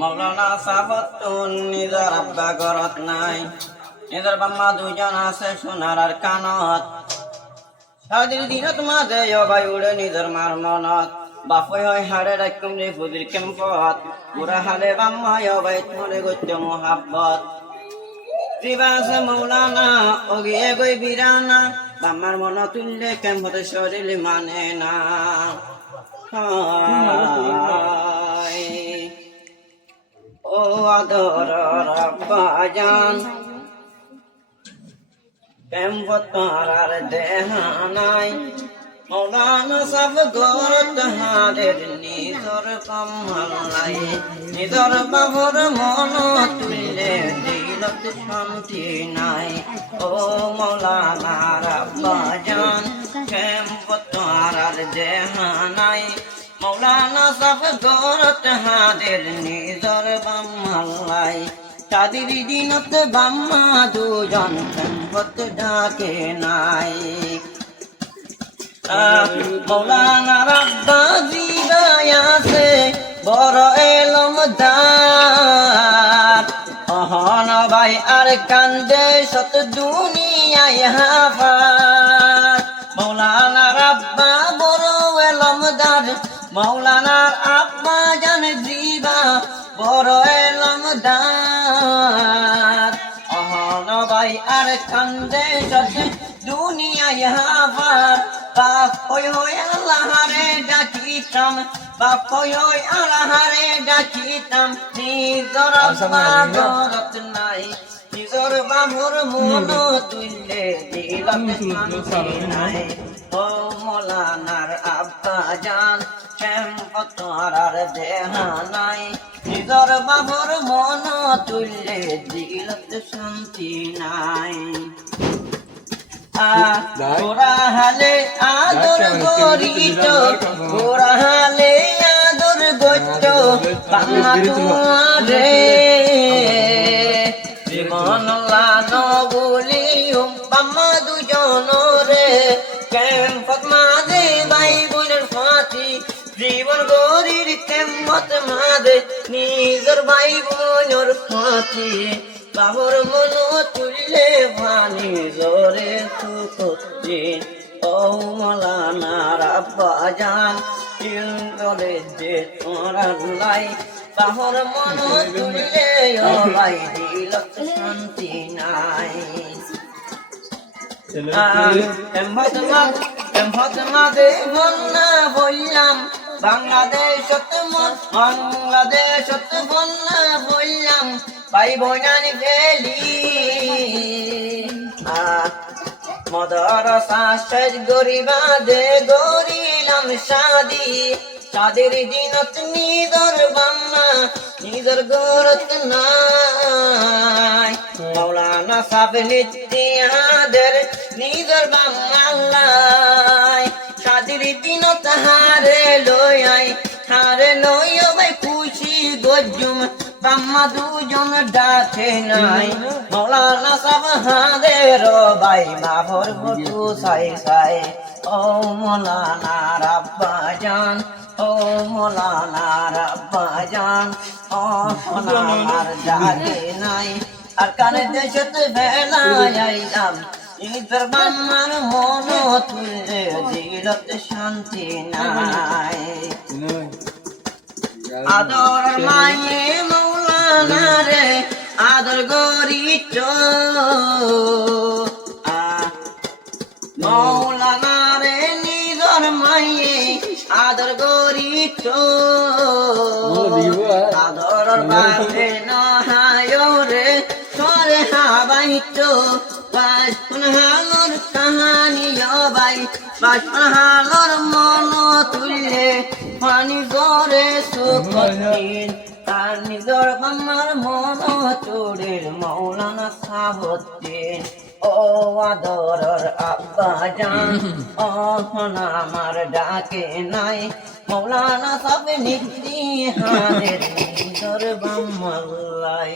মৌলানা সাবতুন নিজের আব্বা ঘরত নাই, নিজের বাম্মা দুজন আছে সোনার আর কানত। সারাদিন দিনত মাঝে ভাই উড়ে নিজের মার মনত, বাপই হয় হাড়ে রাখুম রে ফুদির কেম্পত, পুরা হাড়ে বাম্মা ভাই তোরে গত্য মোহাব্বত। জিবা আছে মৌলানা অগিয়ে গই বিরানা, বাম্মার মন তুললে কেম্পতে শরীর মানে না। ও আদর আব্বাজান কেম্পত আর দেহা নাই, মৌলানা সব গরত হারের নিজর কমলাই, নিজর বাবর মন তুললে দিলত শান্তি নাই। ও মৌলানা আব্বাজান কেম্পত আর দেহা নাই, মৌলানা সব গরত হারের নিজর বাম্মালাই, তাদের দিনত বাম্মা দুজন কেম্পত ডাকে নাই। মৌলানা রাব্বা জিগায় আছে বড় এলমদার, অহন ভাই আর কান্দে সত দুনিয়ায় হাফার। মৌলানা রাব্বা বড় এলমদার, মৌলানার আব্বা জান জিবা বড় এলমদার, অহন ভাই আর কান্দে সত দুনিয়ায় হাফার। বাপ হই আল্লাহরে ডাকিতাম, বাপ হই আল্লাহরে ডাকিতাম, নিজর আব্বা ঘরত নাই, নিজর বাবুর মন তুললে দিলত শান্তি নাই। ও মৌলানার আব্বা জান কেম্পত আর দেহা নাই, নিজর বাবুর মন তুললে দিলত শান্তি নাই। গোরা হালে আদর গরিত, গোরা হালে আদর গত্য, বাম্মা তোমারে জীবন লানো বলি বাম্মা দুজন রে, কেম্পত মাঝে ভাই বোনের ফাঁতি, জীবন গরির কেম্পত মাঝে নিজের ভাই বোনের ফাঁতি, বাবর মন তুললে ভানি জোরে সুখ দিন। ও মৌলানার আব্বাজান চিন্তলে যে তোরা লাই, বাবর মন তুললে ও ভাই দিলত শান্তি নাই। কেম্পত মাঝে বন্যা বললাম, বাংলাদেশত বন্যা বললাম, ভাই বোনানি ফেলি মদর শাসের গরিবা দে গরিলাম শাদি, শাদির দিনত নিজর বাম্মা নিজর গরত নাই, মৌলানা সাব নিত্যাদের নিজর বাম্মা লাই, শাদির দিনত হারে লই ভাই খুশি গজুম, বাম্মা দুজন ডাকে নাই, মৌলানা সব হাদের ভাই মাভর বটু সাই সাই। ও মৌলানার আব্বাজান, ও মৌলানার আব্বাজান, ও মৌলানার ডাকে নাই, আর কানে দেশত বেলায় আইলাম, নিজের বাম্মার মন তুললে দিলত শান্তি নাই। আদর মায়ে মৌলানা রে আদর গরিত, মৌলানা রে নিজর মায়ে আদর গরিত, আদর বাপে নহায় রে সরে হাবাইত, বাসন হালর কাহানি ভাই, বাসন হালর মন তুললে পানি জোরে সুখ দিন, তার নিজর বাম্মার মন চোরের মৌলানা সাবুদ্দিন। ও আদরের আব্বাজান অহন আমার ডাকে নাই, মৌলানা সব নিত্যি হারের নিজর বাম্মাল্লাই।